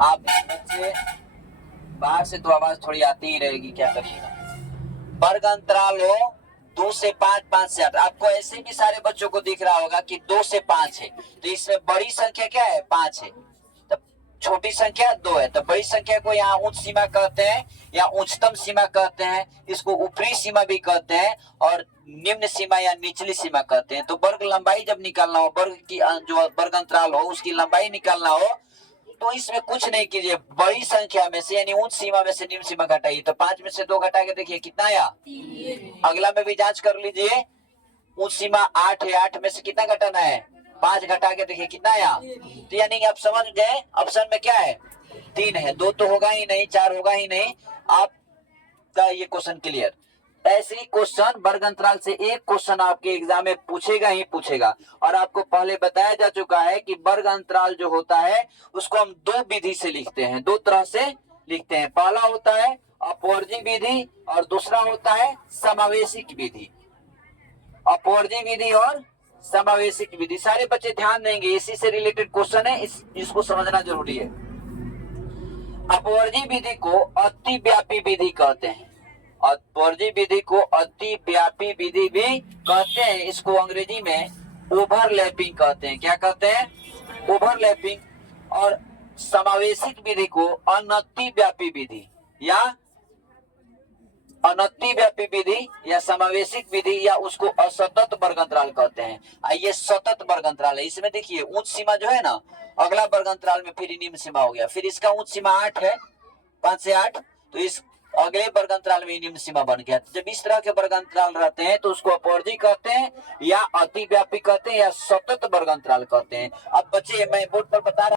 आप बच्चे बाहर से तो आवाज थोड़ी आती ही रहेगी, क्या करिएगा। वर्ग अंतराल हो 2 से 5, 5 से 8। आपको ऐसे भी सारे बच्चों को दिख रहा होगा कि 2 से 5 है, तो इसमें बड़ी संख्या क्या है, 5 है, तब छोटी संख्या 2 है। तो बड़ी संख्या को यहाँ उच्च सीमा कहते हैं या उच्चतम सीमा कहते हैं, इसको ऊपरी सीमा भी कहते हैं और निम्न सीमा या निचली सीमा कहते हैं। तो वर्ग लंबाई जब निकालना हो, वर्ग की जो वर्ग अंतराल हो उसकी लंबाई निकालना हो, तो इसमें कुछ नहीं कीजिए, बड़ी संख्या में से यानी उच्च सीमा में से निम्न सीमा घटाइए। तो 5 में से 2 घटा के देखिए कितना आया। अगला में भी जांच कर लीजिए, उच्च सीमा 8 है, 8 में से कितना घटाना है, 5 घटा के देखिए कितना आया। तो यानी आप समझ गए ऑप्शन में क्या है, 3 है, 2 तो होगा ही नहीं, 4 होगा ही नहीं। आपका ये क्वेश्चन क्लियर। ऐसे ही क्वेश्चन वर्ग अंतराल से एक क्वेश्चन आपके एग्जाम में पूछेगा ही पूछेगा। और आपको पहले बताया जा चुका है कि वर्ग अंतराल जो होता है उसको हम 2 विधि से लिखते हैं, 2 तरह से लिखते हैं। पहला होता है अपवर्जी विधि और दूसरा होता है समावेशिक विधि। अपवर्जी विधि और समावेशिक विधि, सारे बच्चे ध्यान देंगे, इसी से रिलेटेड क्वेश्चन है, इसको समझना जरूरी है। अपवर्जी विधि को अतिव्यापी विधि कहते हैं, अपवर्जी विधि को अतिव्यापी विधि भी कहते हैं। इसको अंग्रेजी में ओवरलैपिंग कहते हैं। क्या कहते हैं, ओवरलैपिंग। और समावेशिक विधि को अनतिव्यापी विधि या अनतिव्यापी विधि या समावेशिक विधि या उसको असतत वर्ग अंतराल कहते हैं। ये सतत वर्ग अंतराल है। इसमें देखिए उच्च सीमा जो है ना, अगला वर्ग अंतराल में फिर निम्न सीमा हो गया, फिर इसका उच्च सीमा 8 है, 5 से 8, तो इस अगले वर्ग अंतराल में निम्न सीमा बन गया। जब इस तरह के वर्ग अंतराल रहते हैं तो उसको अपवर्जी कहते हैं या अतिव्यापी कहते हैं या सतत वर्ग अंतराल कहते हैं। अब बच्चे मैं बोर्ड पर बता रहा